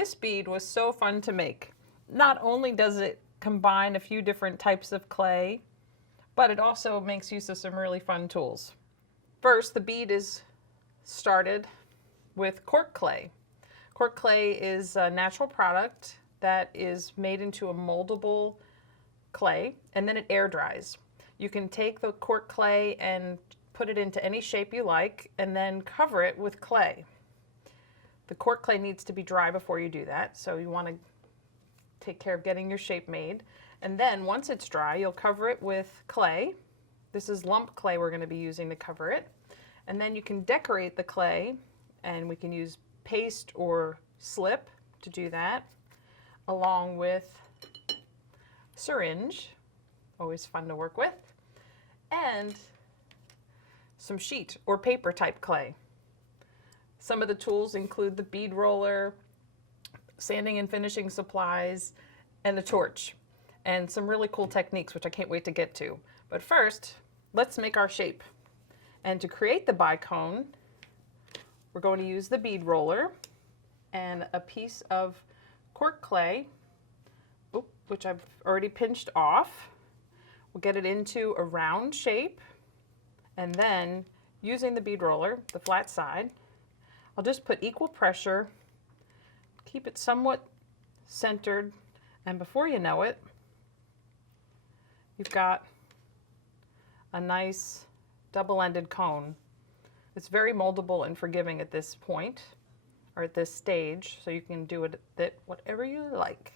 This bead was so fun to make. Not only does it combine a few different types of clay, but it also makes use of some really fun tools. First, the bead is started with cork clay. Cork clay is a natural product that is made into a moldable clay, and then it air dries. You can take the cork clay and put it into any shape you like, and then cover it with clay. The cork clay needs to be dry before you do that, so you want to take care of getting your shape made. And then once it's dry, you'll cover it with clay. This is lump clay we're going to be using to cover it. And then you can decorate the clay, and we can use paste or slip to do that, along with syringe, always fun to work with, and some sheet or paper type clay. Some of the tools include the bead roller, sanding and finishing supplies, and a torch, and some really cool techniques, which I can't wait to get to. But first, let's make our shape. And to create the bicone, we're going to use the bead roller and a piece of cork clay, which I've already pinched off. We'll get it into a round shape, and then using the bead roller, the flat side, I'll just put equal pressure, keep it somewhat centered, and before you know it, you've got a nice double-ended cone. It's very moldable and forgiving at this point, or at this stage, so you can do it whatever you like.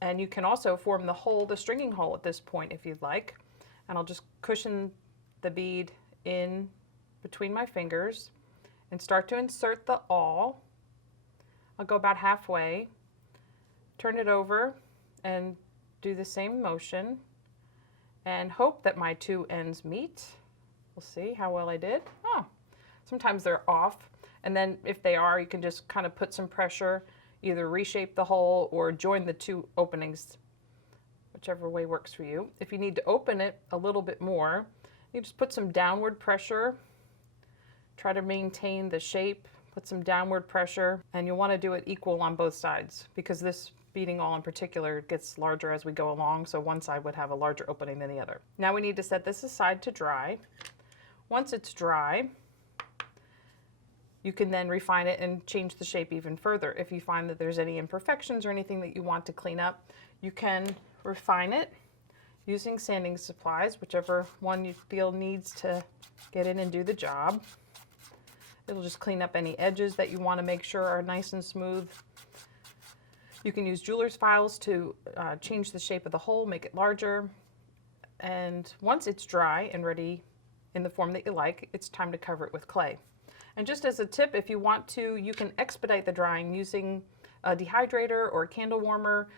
And you can also form the hole, the stringing hole at this point if you'd like. And I'll just cushion the bead in between my fingers and start to insert the awl. I'll go about halfway, turn it over, and do the same motion, and hope that my two ends meet. We'll see how well I did. Oh, sometimes they're off, and then if they are, you can just kind of put some pressure, either reshape the hole or join the two openings, whichever way works for you. If you need to open it a little bit more, you just put some downward pressure. Try to maintain the shape, put some downward pressure, and you'll want to do it equal on both sides because this beading awl in particular gets larger as we go along, so one side would have a larger opening than the other. Now we need to set this aside to dry. Once it's dry, you can then refine it and change the shape even further. If you find that there's any imperfections or anything that you want to clean up, you can refine it using sanding supplies, whichever one you feel needs to get in and do the job. It'll just clean up any edges that you want to make sure are nice and smooth. You can use jeweler's files to change the shape of the hole, make it larger. And once it's dry and ready in the form that you like, it's time to cover it with clay. And just as a tip, if you want to, you can expedite the drying using a dehydrator or a candle warmer,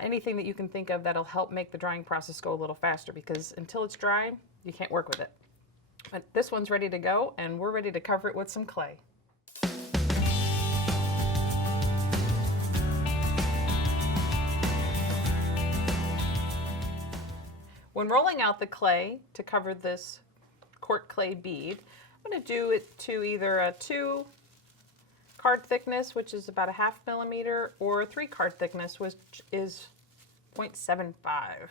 anything that you can think of that'll help make the drying process go a little faster, because until it's dry, you can't work with it. But this one's ready to go, and we're ready to cover it with some clay. When rolling out the clay to cover this cork clay bead, I'm going to do it to either a 2 card thickness, which is about a 1/2 millimeter, or a 3 card thickness, which is 0.75.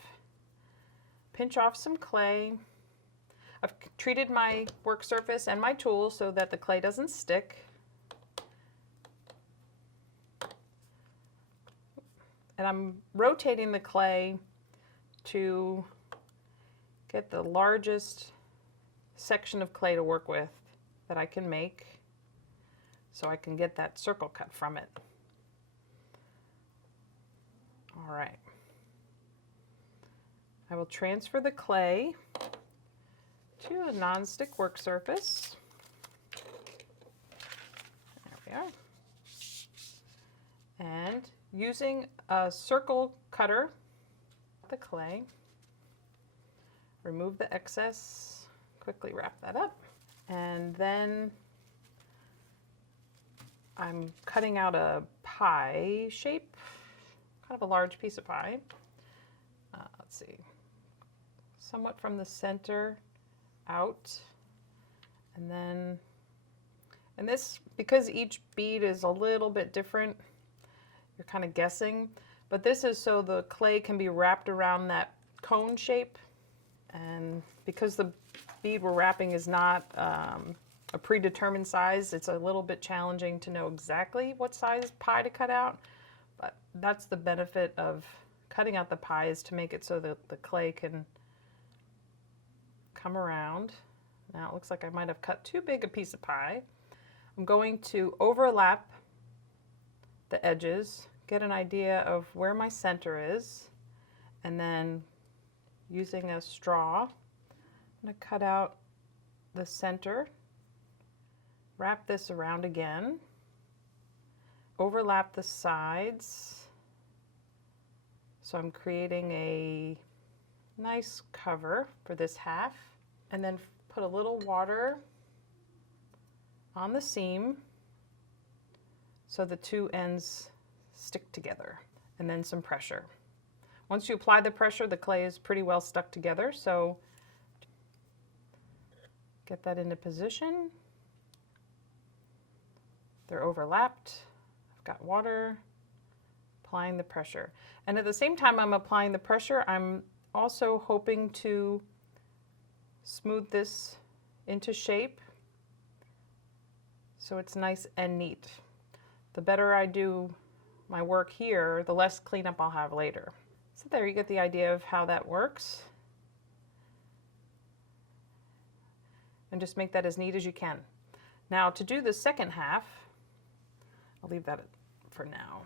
Pinch off some clay. I've treated my work surface and my tools so that the clay doesn't stick. And I'm rotating the clay to get the largest section of clay to work with that I can make, so I can get that circle cut from it. All right. I will transfer the clay to a non-stick work surface. There we are. And using a circle cutter, the clay, remove the excess, quickly wrap that up, and then I'm cutting out a pie shape, kind of a large piece of pie. Let's see, somewhat from the center out, and then, and this, because each bead is a little bit different, you're kind of guessing. But this is so the clay can be wrapped around that cone shape. And because the bead we're wrapping is not a predetermined size, it's a little bit challenging to know exactly what size pie to cut out. But that's the benefit of cutting out the pie, is to make it so that the clay can come around. Now it looks like I might have cut too big a piece of pie. I'm going to overlap the edges, get an idea of where my center is, and then using a straw, I'm going to cut out the center, wrap this around again, overlap the sides. So I'm creating a nice cover for this half, and then put a little water on the seam so the two ends stick together, and then some pressure. Once you apply the pressure, the clay is pretty well stuck together, so get that into position. They're overlapped. I've got water, applying the pressure. And at the same time I'm applying the pressure, I'm also hoping to smooth this into shape so it's nice and neat. The better I do my work here, the less cleanup I'll have later. So there you get the idea of how that works. And just make that as neat as you can. Now to do the second half, I'll leave that for now.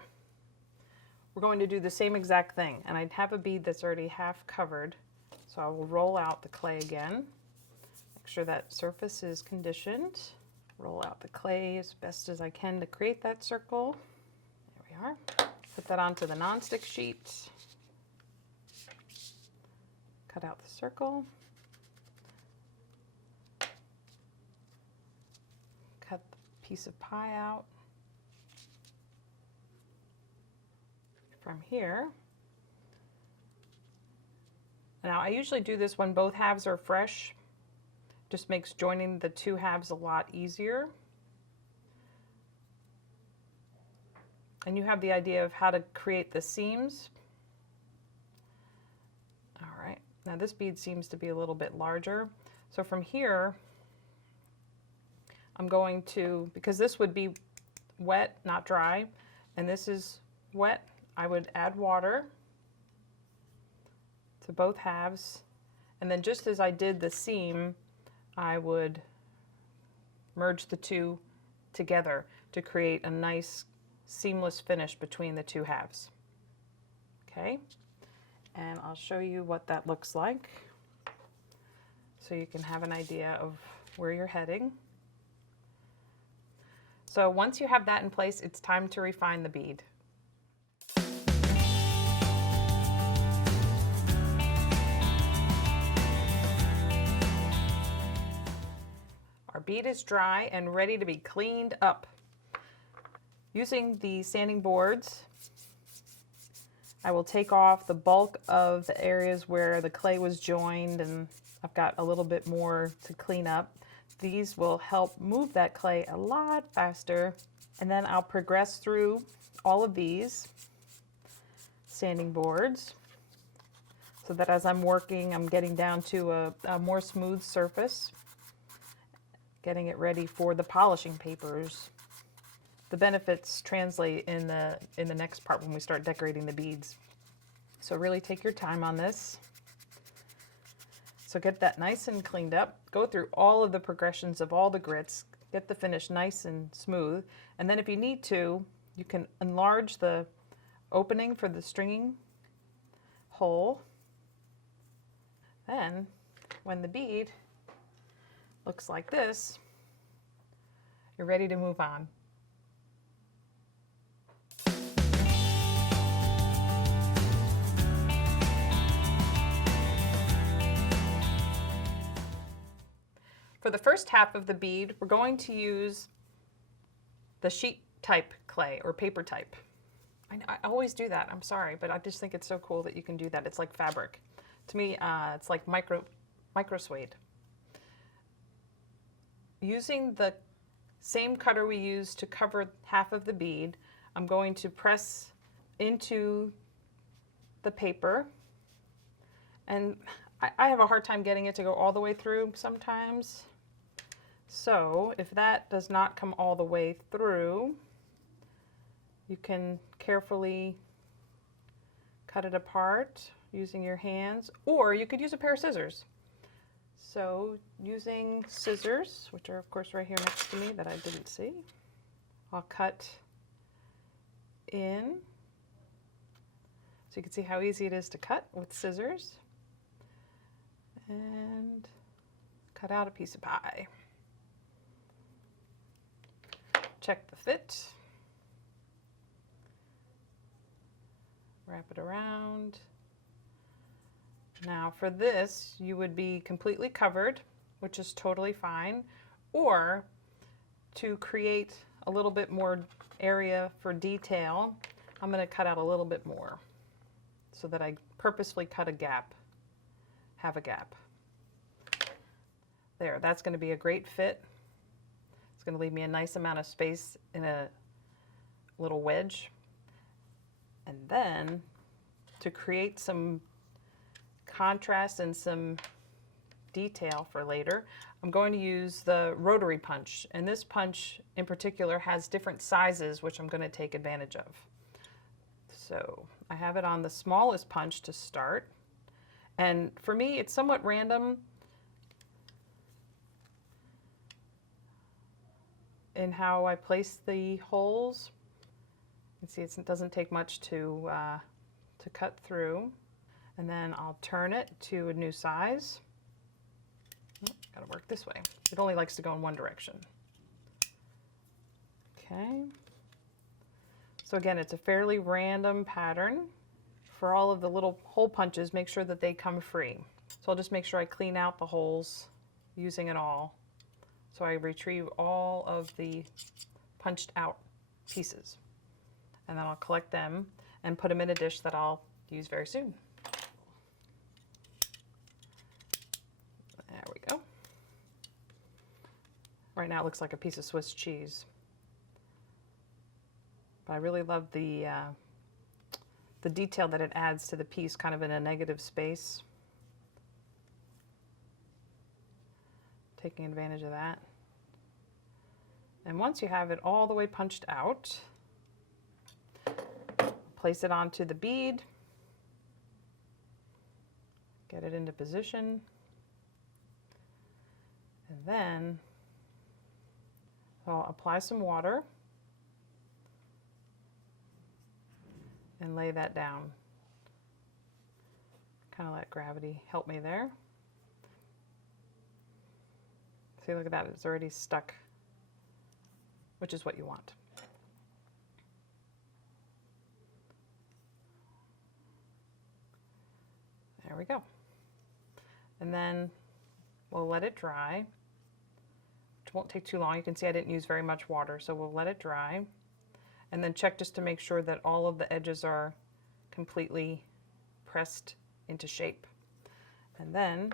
We're going to do the same exact thing, and I have a bead that's already half covered, so I will roll out the clay again. Make sure that surface is conditioned. Roll out the clay as best as I can to create that circle. There we are. Put that onto the nonstick sheet. Cut out the circle. Cut the piece of pie out. From here. Now I usually do this when both halves are fresh. Just makes joining the two halves a lot easier. And you have the idea of how to create the seams. All right, now this bead seems to be a little bit larger. So from here, I'm going to, because this would be wet, not dry, and this is wet, I would add water to both halves, and then just as I did the seam, I would merge the two together to create a nice seamless finish between the two halves. Okay, and I'll show you what that looks like so you can have an idea of where you're heading. So once you have that in place, it's time to refine the bead. Our bead is dry and ready to be cleaned up. Using the sanding boards, I will take off the bulk of the areas where the clay was joined, and I've got a little bit more to clean up. These will help move that clay a lot faster, and then I'll progress through all of these sanding boards so that as I'm working, I'm getting down to a more smooth surface, getting it ready for the polishing papers. The benefits translate in the next part when we start decorating the beads. So really take your time on this. So get that nice and cleaned up. Go through all of the progressions of all the grits. Get the finish nice and smooth. And then if you need to, you can enlarge the opening for the stringing hole. Then when the bead looks like this, you're ready to move on. For the first half of the bead, we're going to use the sheet type clay or paper type. I always do that, I'm sorry, but I just think it's so cool that you can do that. It's like fabric. To me, it's like micro suede. Using the same cutter we used to cover half of the bead, I'm going to press into the paper. And I have a hard time getting it to go all the way through sometimes. So if that does not come all the way through, you can carefully cut it apart using your hands, or you could use a pair of scissors. So using scissors, which are of course right here next to me that I didn't see, I'll cut in. So you can see how easy it is to cut with scissors. And cut out a piece of pie. Check the fit. Wrap it around. Now for this, you would be completely covered, which is totally fine, or to create a little bit more area for detail, I'm going to cut out a little bit more so that I purposefully cut a gap, have a gap. There, that's going to be a great fit. It's going to leave me a nice amount of space in a little wedge. And then to create some contrast and some detail for later, I'm going to use the rotary punch. And this punch in particular has different sizes, which I'm going to take advantage of. So I have it on the smallest punch to start. And for me, it's somewhat random in how I place the holes. You can see it doesn't take much to cut through. And then I'll turn it to a new size. Oh, gotta work this way. It only likes to go in one direction. Okay. So again, it's a fairly random pattern. For all of the little hole punches, make sure that they come free. So I'll just make sure I clean out the holes using it all. So I retrieve all of the punched out pieces. And then I'll collect them and put them in a dish that I'll use very soon. There we go. Right now it looks like a piece of Swiss cheese. But I really love the detail that it adds to the piece, kind of in a negative space. Taking advantage of that. And once you have it all the way punched out, place it onto the bead, get it into position, and then I'll apply some water and lay that down. Kind of let gravity help me there. See, look at that, it's already stuck, which is what you want. There we go. And then we'll let it dry, which won't take too long. You can see I didn't use very much water, so we'll let it dry. And then check just to make sure that all of the edges are completely pressed into shape. And then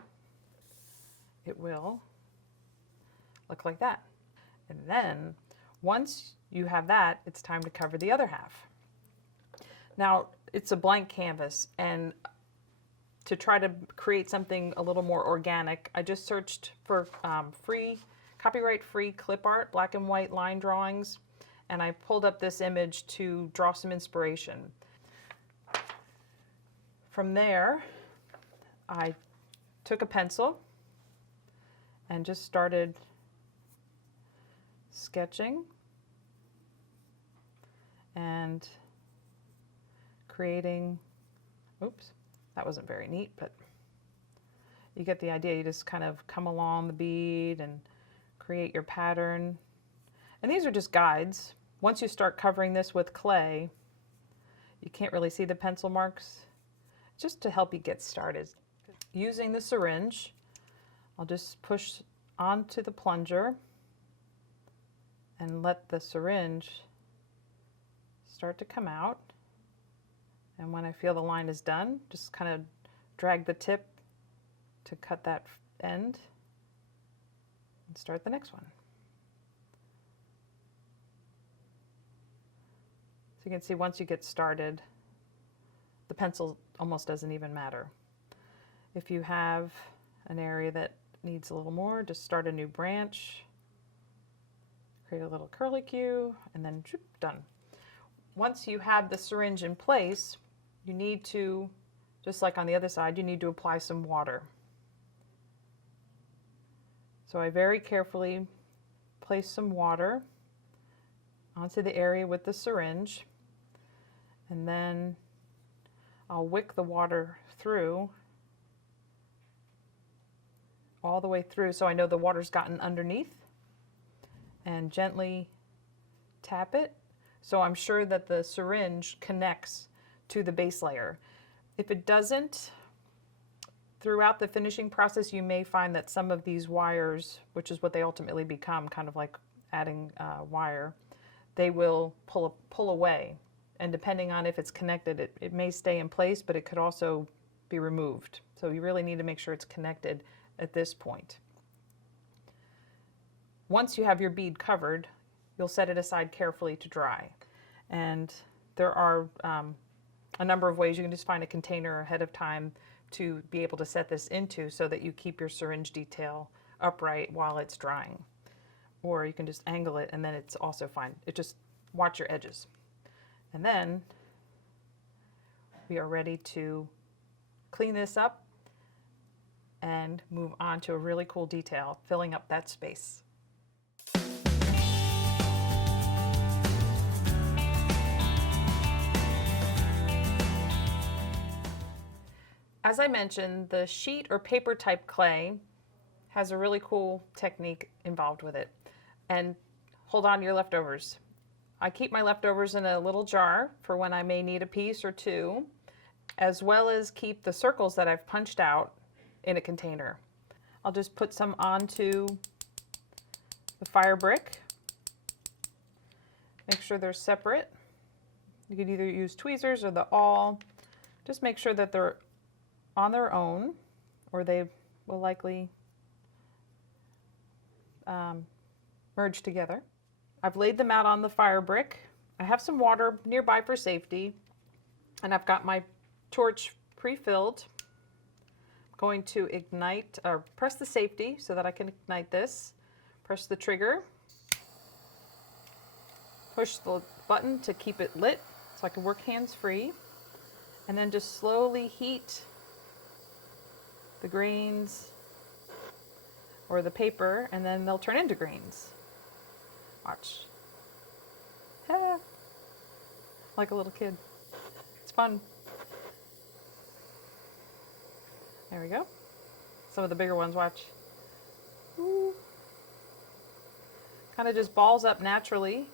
it will look like that. And then once you have that, it's time to cover the other half. Now it's a blank canvas, and to try to create something a little more organic, I just searched for copyright-free clip art, black and white line drawings, and I pulled up this image to draw some inspiration. From there, I took a pencil and just started sketching and creating, oops, that wasn't very neat, but you get the idea. You just kind of come along the bead and create your pattern. And these are just guides. Once you start covering this with clay, you can't really see the pencil marks, just to help you get started. Using the syringe, I'll just push onto the plunger and let the syringe start to come out. And when I feel the line is done, just kind of drag the tip to cut that end and start the next one. So you can see once you get started, the pencil almost doesn't even matter. If you have an area that needs a little more, just start a new branch, create a little curlicue, and then done. Once you have the syringe in place, you need to, just like on the other side, you need to apply some water. So I very carefully place some water onto the area with the syringe, and then I'll wick the water through, all the way through, so I know the water's gotten underneath, and gently tap it so I'm sure that the syringe connects to the base layer. If it doesn't, throughout the finishing process you may find that some of these wires, which is what they ultimately become, kind of like adding wire, they will pull away, and depending on if it's connected, it may stay in place, but it could also be removed. So you really need to make sure it's connected at this point. Once you have your bead covered, you'll set it aside carefully to dry. And there are a number of ways. You can just find a container ahead of time to be able to set this into so that you keep your syringe detail upright while it's drying. Or you can just angle it and then it's also fine. Just watch your edges. And then we are ready to clean this up and move on to a really cool detail, filling up that space. As I mentioned, the sheet or paper type clay has a really cool technique involved with it. And hold on to your leftovers. I keep my leftovers in a little jar for when I may need a piece or two, as well as keep the circles that I've punched out in a container. I'll just put some onto the fire brick. Make sure they're separate. You could either use tweezers or the awl. Just make sure that they're on their own, or they will likely merge together. I've laid them out on the fire brick. I have some water nearby for safety, and I've got my torch pre-filled. I'm going to ignite, or press the safety so that I can ignite this. Press the trigger. Push the button to keep it lit so I can work hands-free. And then just slowly heat the grains or the paper, and then they'll turn into grains. Watch. Ah, like a little kid. It's fun. There we go. Some of the bigger ones, watch. Kind of just balls up naturally,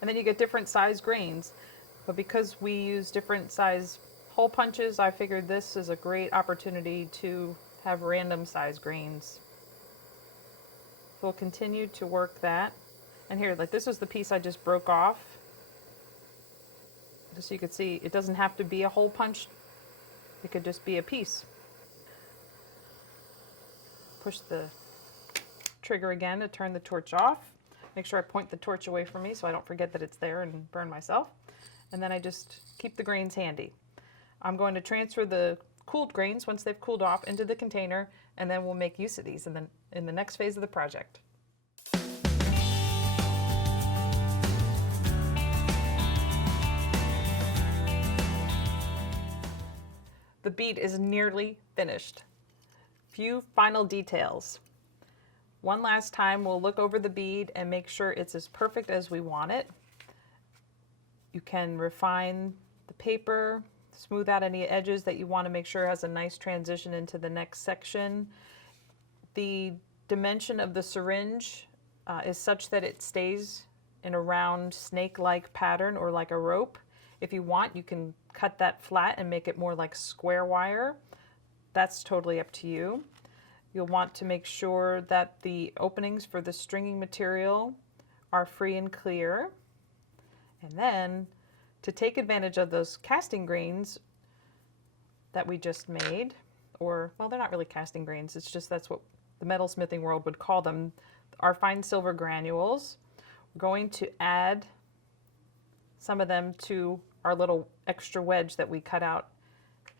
and then you get different size grains. But because we use different size hole punches, I figured this is a great opportunity to have random size grains. So we'll continue to work that. And here, like this is the piece I just broke off. Just so you can see, it doesn't have to be a hole punch. It could just be a piece. Push the trigger again to turn the torch off. Make sure I point the torch away from me so I don't forget that it's there and burn myself. And then I just keep the grains handy. I'm going to transfer the cooled grains once they've cooled off into the container, and then we'll make use of these in the next phase of the project. The bead is nearly finished. Few final details. One last time, we'll look over the bead and make sure it's as perfect as we want it. You can refine the paper, smooth out any edges that you want to make sure has a nice transition into the next section. The dimension of the syringe is such that it stays in a round snake-like pattern or like a rope. If you want, you can cut that flat and make it more like square wire. That's totally up to you. You'll want to make sure that the openings for the stringing material are free and clear. And then, to take advantage of those casting grains that we just made, or, well, they're not really casting grains, it's just that's what the metalsmithing world would call them, our fine silver granules. We're going to add some of them to our little extra wedge that we cut out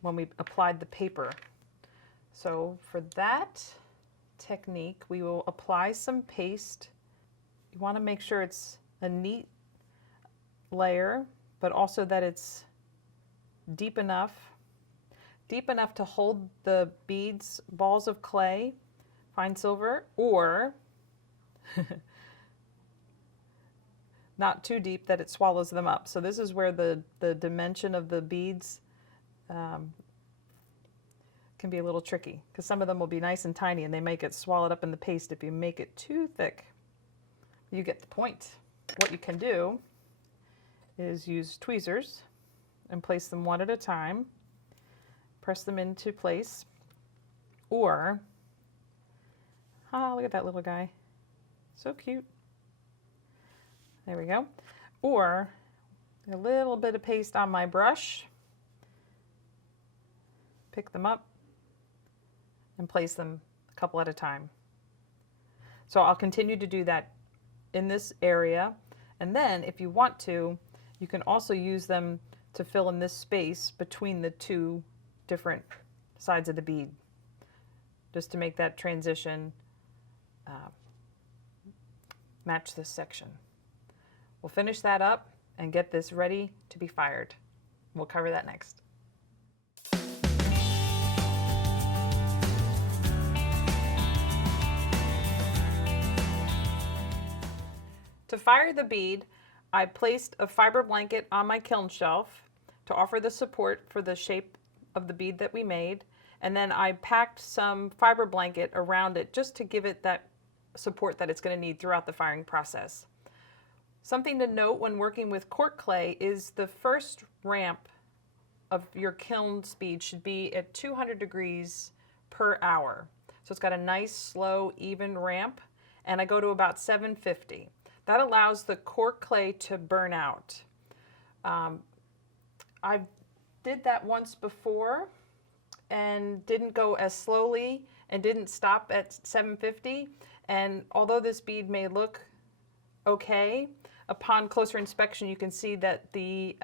when we applied the paper. So for that technique, we will apply some paste. You want to make sure it's a neat layer, but also that it's deep enough to hold the beads, balls of clay, fine silver, or not too deep that it swallows them up. So this is where the dimension of the beads can be a little tricky, because some of them will be nice and tiny and they may get swallowed up in the paste if you make it too thick. You get the point. What you can do is use tweezers and place them one at a time, press them into place, or, look at that little guy, so cute. There we go. Or a little bit of paste on my brush, pick them up and place them a couple at a time. So I'll continue to do that in this area, and then if you want to, you can also use them to fill in this space between the two different sides of the bead, just to make that transition match this section. We'll finish that up and get this ready to be fired. We'll cover that next. To fire the bead, I placed a fiber blanket on my kiln shelf to offer the support for the shape of the bead that we made, and then I packed some fiber blanket around it just to give it that support that it's going to need throughout the firing process. Something to note when working with cork clay is the first ramp of your kiln speed should be at 200 degrees per hour. So it's got a nice, slow, even ramp, and I go to about 750. That allows the cork clay to burn out. I did that once before and didn't go as slowly and didn't stop at 750. And although this bead may look okay, upon closer inspection you can see that the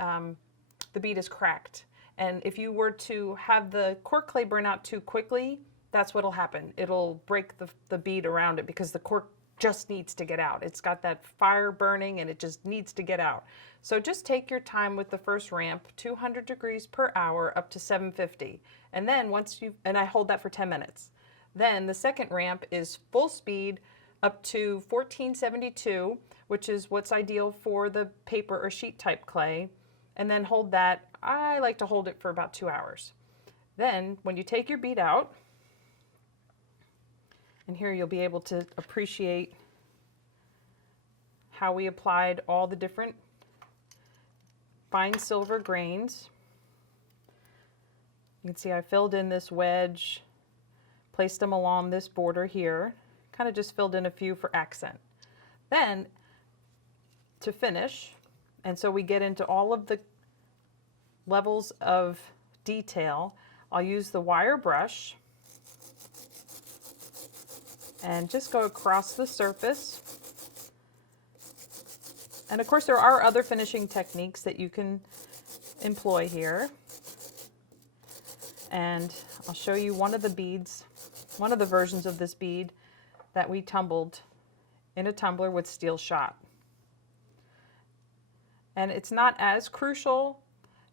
bead is cracked. And if you were to have the cork clay burn out too quickly, that's what'll happen. It'll break the bead around it because the cork just needs to get out. It's got that fire burning and it just needs to get out. So just take your time with the first ramp, 200 degrees per hour up to 750. And then and I hold that for 10 minutes. Then the second ramp is full speed up to 1472, which is what's ideal for the paper or sheet type clay. And then hold that, I like to hold it for about 2 hours. Then when you take your bead out, and here you'll be able to appreciate how we applied all the different fine silver grains. You can see I filled in this wedge, placed them along this border here, kind of just filled in a few for accent. Then to finish, and so we get into all of the levels of detail, I'll use the wire brush and just go across the surface. And of course there are other finishing techniques that you can employ here. And I'll show you one of the beads, one of the versions of this bead that we tumbled in a tumbler with steel shot. And it's not as crucial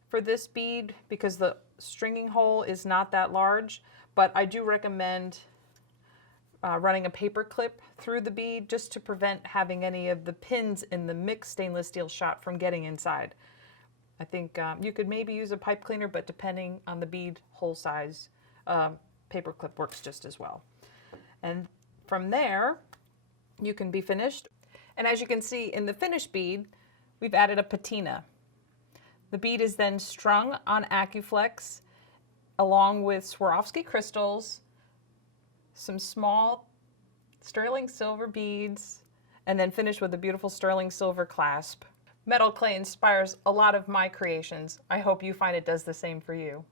for this bead because the stringing hole is not that large, but I do recommend running a paper clip through the bead just to prevent having any of the pins in the mixed stainless steel shot from getting inside. I think you could maybe use a pipe cleaner, but depending on the bead hole size, paper clip works just as well. And from there, you can be finished. And as you can see in the finished bead, we've added a patina. The bead is then strung on AccuFlex along with Swarovski crystals, some small sterling silver beads, and then finished with a beautiful sterling silver clasp. Metal clay inspires a lot of my creations. I hope you find it does the same for you.